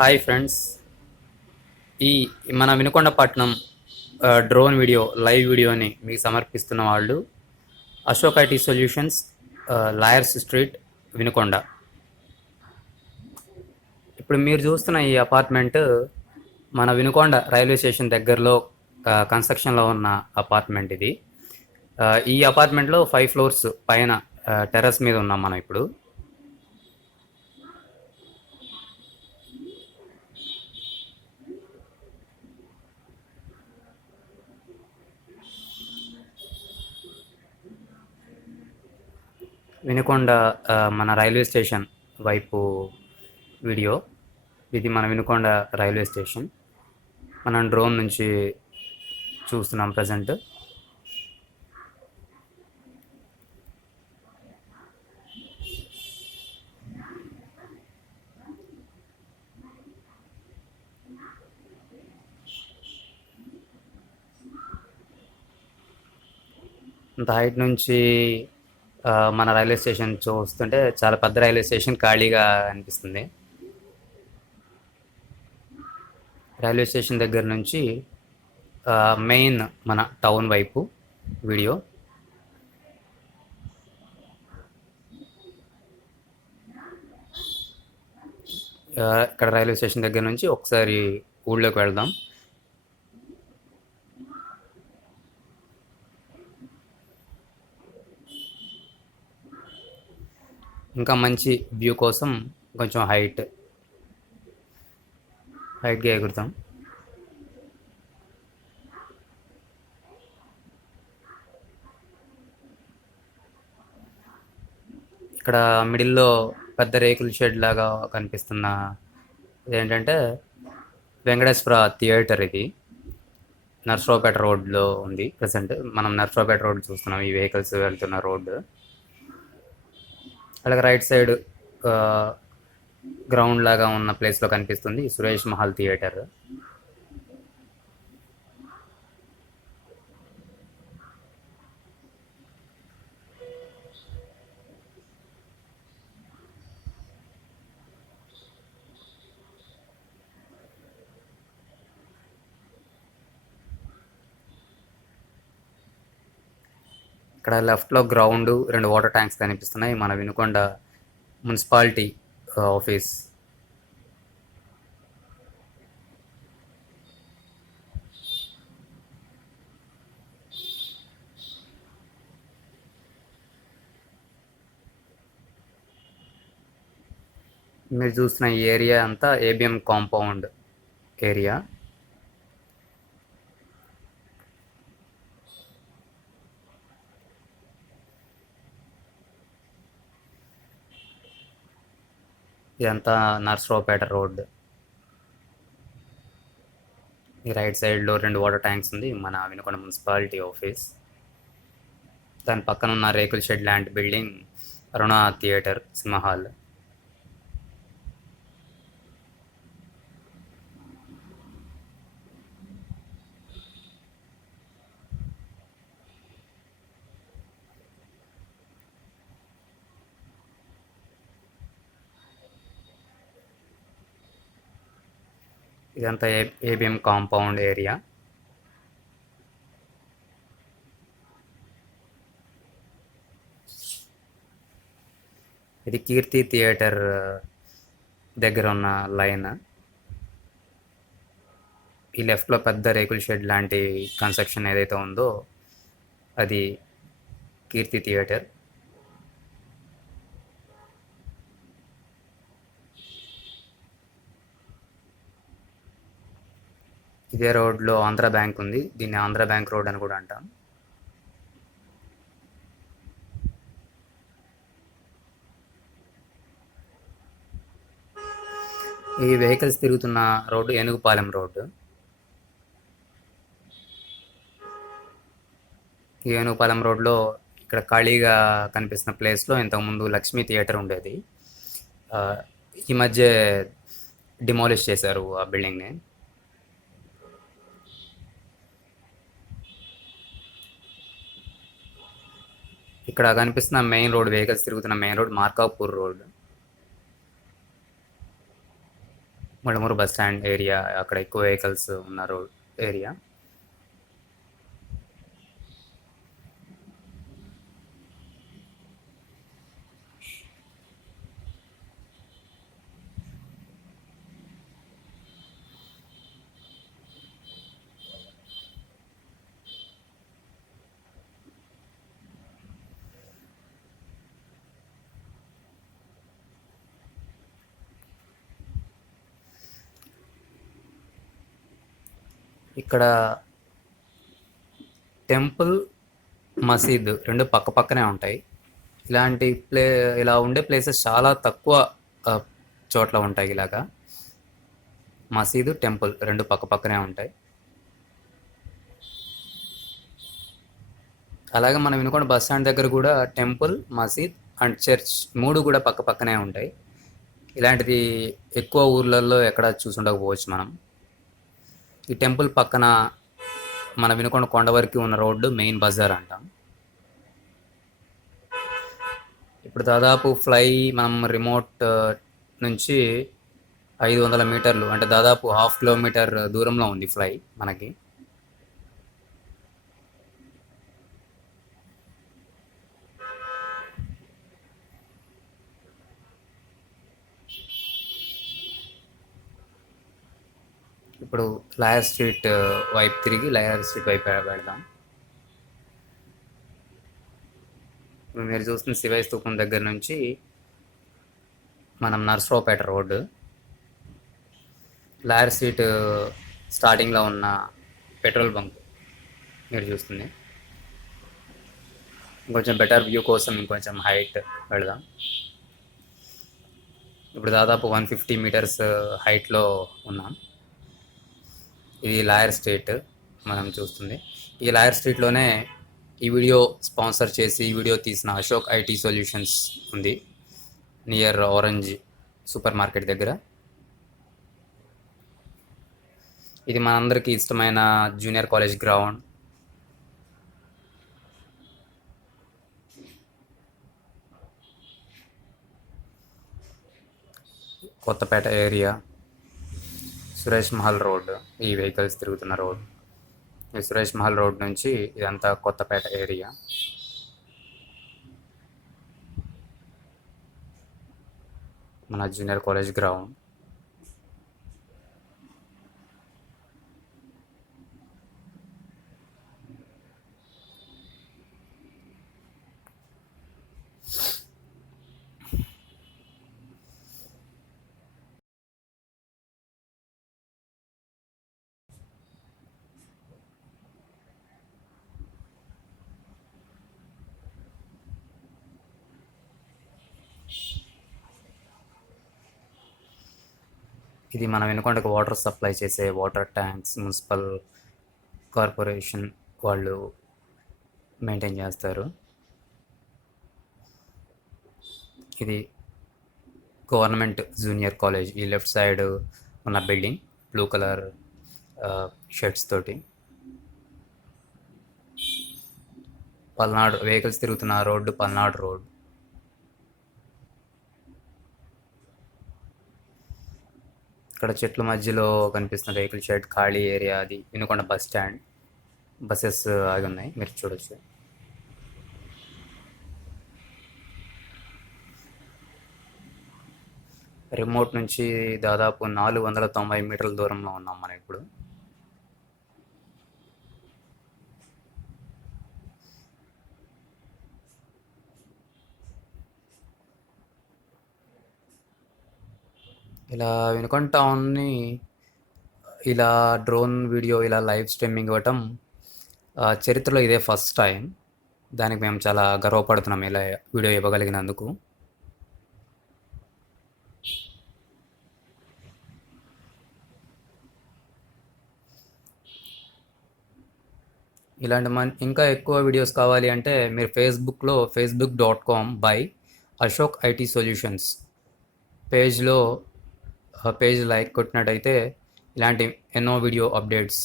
Hi friends. ఈ మన Vinukondapatnam drone video live వీడియోని మీకు సమర్పిస్తున్న వాళ్ళు Ashok IT solutions, lawyers street, Vinukonda. ఇప్పుడు మీరు చూస్తున్న ఈ అపార్ట్మెంట్ మన వినుకొండ రైల్వే స్టేషన్ దగ్గరలో కన్స్ట్రక్షన్లో ఉన్న అపార్ట్మెంట్ ఇది. ఈ అపార్ట్మెంట్లో 5 ఫ్లోర్స్ పైన టెర్రస్ మీద ఉన్నాం మనం ఇప్పుడు. వినుకొండ మన రైల్వే స్టేషన్ వైపు వీడియో ఇది. మన వినుకొండ రైల్వే స్టేషన్ మనం డ్రోన్ నుంచి చూస్తున్నాం ప్రజెంట్. ఇంత హైట్ నుంచి మన రైల్వే స్టేషన్ చూస్తుంటే చాలా పెద్ద రైల్వే స్టేషన్ ఖాళీగా అనిపిస్తుంది. రైల్వే స్టేషన్ దగ్గర నుంచి మెయిన్ మన టౌన్ వైపు వీడియో. ఇక్కడ రైల్వే స్టేషన్ దగ్గర నుంచి ఒకసారి ఊళ్ళోకి వెళ్దాం. ఇంకా మంచి వ్యూ కోసం కొంచెం హైట్గా ఎగురుతాం. ఇక్కడ మిడిల్లో పెద్ద రేకుల షెడ్ లాగా కనిపిస్తున్న ఏంటంటే వెంకటేశ్వర థియేటర్. ఇది నర్సరావుపేట రోడ్లో ఉంది ప్రజెంట్. మనం నర్సరావుపేట రోడ్ చూస్తున్నాం, ఈ వెహికల్స్ వెళ్తున్న రోడ్డు. అలాగే రైట్ సైడ్ గ్రౌండ్ లాగా ఉన్న ప్లేస్లో కనిపిస్తుంది సురేష్ మహల్ థియేటర్. ఇక్కడ లెఫ్ట్లో గ్రౌండ్, 2 వాటర్ ట్యాంక్స్ కనిపిస్తున్నాయి. మన వినుకొండ మున్సిపాలిటీ ఆఫీస్. మీరు చూస్తున్న ఈ ఏరియా అంతా ఏబిఎం కాంపౌండ్ ఏరియా. ఇదంతా నర్సరావుపేట రోడ్. ఈ రైట్ సైడ్లో 2 వాటర్ ట్యాంక్స్ ఉంది, మన వినుకొండ మున్సిపాలిటీ ఆఫీస్. దాని పక్కన ఉన్న రేకుల షెడ్ లాంటి బిల్డింగ్ అరుణ థియేటర్, సినిమా హాల్. ఇదంతా ఏబిఎం కాంపౌండ్ ఏరియా. ఇది కీర్తి థియేటర్ దగ్గర ఉన్న లైన్. ఈ లెఫ్ట్లో పెద్ద రేకుల షెడ్ లాంటి కన్స్ట్రక్షన్ ఏదైతే ఉందో అది కీర్తి థియేటర్. ఇదే రోడ్లో ఆంధ్ర బ్యాంక్ ఉంది. దీన్ని ఆంధ్ర బ్యాంక్ రోడ్ అని కూడా అంటాం. ఈ వెహికల్స్ తిరుగుతున్న రోడ్డు ఏనుగుపాలెం రోడ్డు. ఈ ఏనుగుపాలెం రోడ్లో ఇక్కడ ఖాళీగా కనిపిస్తున్న ప్లేస్లో ఇంతకుముందు లక్ష్మీ థియేటర్ ఉండేది. ఈ మధ్య డిమాలిష్ చేశారు ఆ బిల్డింగ్ని. ఇక్కడ కనిపిస్తున్న మెయిన్ రోడ్, వెహికల్స్ తిరుగుతున్న main road Markapur road. Madamuru bus stand area, అక్కడ ఎక్కువ వెహికల్స్ ఉన్న రోడ్ ఏరియా. ఇక్కడ టెంపుల్, మసీద్ రెండు పక్క పక్కనే ఉంటాయి. ఇలా ఉండే ప్లేసెస్ చాలా తక్కువ ఆ, చోట్ల ఉంటాయి. ఇలాగా మసీదు, టెంపుల్ రెండు పక్క పక్కనే ఉంటాయి. అలాగే మనం వినుకొండ బస్ స్టాండ్ దగ్గర కూడా టెంపుల్, మసీద్ అండ్ చర్చ్ మూడు కూడా పక్క పక్కనే ఉంటాయి. ఇలాంటిది ఎక్కువ ఊర్లలో ఎక్కడ చూసుండకపోవచ్చు మనం. ఈ టెంపుల్ పక్కన మన వినుకొండ కొండ వరకు ఉన్న రోడ్డు మెయిన్ బజార్ అంటాం. ఇప్పుడు దాదాపు మనం రిమోట్ నుంచి 500 మీటర్లు, అంటే దాదాపు 1/2 కిలోమీటర్ దూరంలో ఉంది ఫ్లై మనకి. ఇప్పుడు లాయర్ స్ట్రీట్ వైపు తిరిగి లాయర్ స్ట్రీట్ వైపు వెళ్దాం. ఇప్పుడు మీరు చూస్తున్న శివయ్య స్తూపం దగ్గర నుంచి మనం నర్సరావుపేట రోడ్డు, లాయర్ స్ట్రీట్ స్టార్టింగ్లో ఉన్న పెట్రోల్ బంక్ మీరు చూస్తుంది. ఇంకొంచెం బెటర్ వ్యూ కోసం ఇంకొంచెం హైట్ వెళదాం. ఇప్పుడు దాదాపు 150 మీటర్స్ హైట్లో ఉన్నాం. ఇది లాయర్ స్ట్రీట్ మనం చూస్తుంది. ఈ లాయర్ స్ట్రీట్లోనే ఈ వీడియో స్పాన్సర్ చేసి ఈ వీడియో తీసిన అశోక్ ఐటీ సొల్యూషన్స్ ఉంది, నియర్ ఆరెంజ్ సూపర్ మార్కెట్ దగ్గర. ఇది మనందరికీ ఇష్టమైన junior college ground. Kothapeta area, Suresh Mahal road, ఈ వెహికల్స్ తిరుగుతున్న రోడ్. ఈ సురేష్ మహల్ రోడ్ నుంచి ఇదంతా కొత్తపేట ఏరియా. మన జూనియర్ కాలేజ్ గ్రౌండ్. ఇది మన వినుకొండకు వాటర్ సప్లై చేసే వాటర్ ట్యాంక్స్ మున్సిపల్ కార్పొరేషన్ వాళ్ళు మెయింటైన్ చేస్తారు. ఇది గవర్నమెంట్ జూనియర్ కాలేజ్. ఈ లెఫ్ట్ సైడ్ ఉన్న బిల్డింగ్ బ్లూ కలర్ షర్ట్స్ తోటి. పల్నాడు వెహికల్స్ తిరుగుతున్న రోడ్డు పల్నాడు రోడ్. ఇక్కడ చెట్ల మధ్యలో కనిపిస్తున్న వెహికల్ షెడ్ ఖాళీ ఏరియా, అది వినుకొండ బస్ స్టాండ్. బస్సెస్ ఆగి ఉన్నాయి, మీరు చూడొచ్చు. రిమోట్ నుంచి దాదాపు 490 మీటర్ల దూరంలో ఉన్నాం మనం ఇప్పుడు. ఇలా వినుకొండ టౌన్ని ఇలా డ్రోన్ వీడియో ఇలా లైవ్ స్ట్రీమింగ్ ఇవ్వటం చరిత్రలో ఇదే ఫస్ట్ టైం. దానికి మేము చాలా గర్వపడుతున్నాం ఇలా వీడియో ఇవ్వగలిగినందుకు. ఇలాంటి ఇంకా ఎక్కువ వీడియోస్ కావాలి అంటే మీరు ఫేస్బుక్లో facebook.com/అశోక్ ఐటీ సొల్యూషన్స్ పేజ్లో పేజ్ లైక్ కొట్టినట్టయితే ఇలాంటి ఎన్నో వీడియో అప్డేట్స్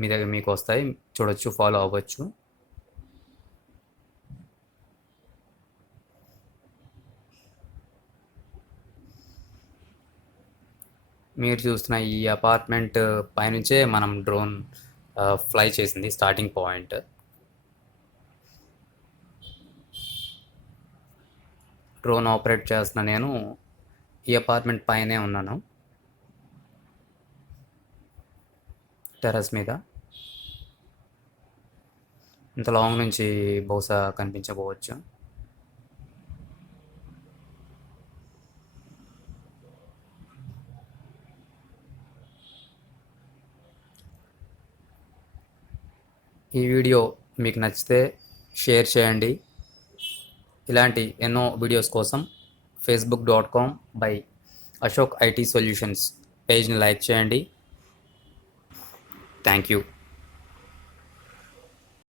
మీ దగ్గర మీకు వస్తాయి, చూడొచ్చు, ఫాలో అవ్వచ్చు. మీరు చూస్తున్న ఈ అపార్ట్మెంట్ పైనుంచే మనం డ్రోన్ ఫ్లై చేసింది స్టార్టింగ్ పాయింట్. డ్రోన్ ఆపరేట్ చేస్తున్న నేను ఈ అపార్ట్మెంట్ పైనే ఉన్నాను, టెర్రస్ మీద. ఇంత లాంగ్ నుంచి బహుశా కనిపించకపోవచ్చు. ఈ వీడియో మీకు నచ్చితే షేర్ చేయండి. ఇలాంటి ఎన్నో వీడియోస్ కోసం facebook.com/ashok IT solutions పేజ్ని లైక్ చేయండి. Thank you.